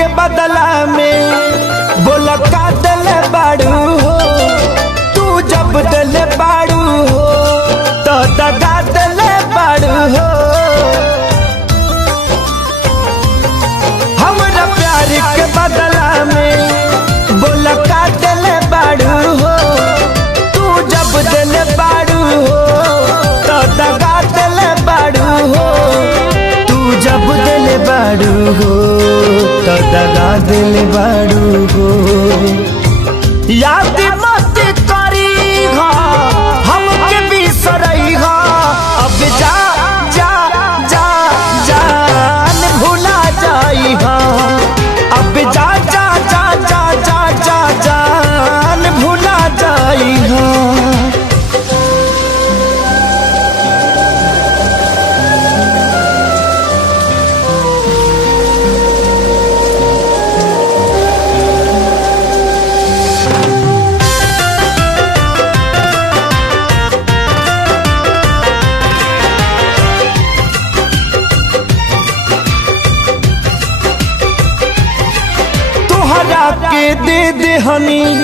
के बदला में बोला का दिल बाड़ू हो। तू जब दिल बाड़ू हो तो दगा दिल बाड़ू हो। हमरा प्यार के बदला में बोला का दिल बाड़ू हो। तू जब दिल बाड़ू हो तो दगा दिल बाड़ू हो। तू जब दिल बाड़ू हो तो दगा दिल बाड़ू हो। याद मत करी हो हमके बिसरई हो। अब जा जा जा जान भुला जाई हो। अब जा जा जा जा जा जा जान भुला जाई हो। तोहरा के दे हनी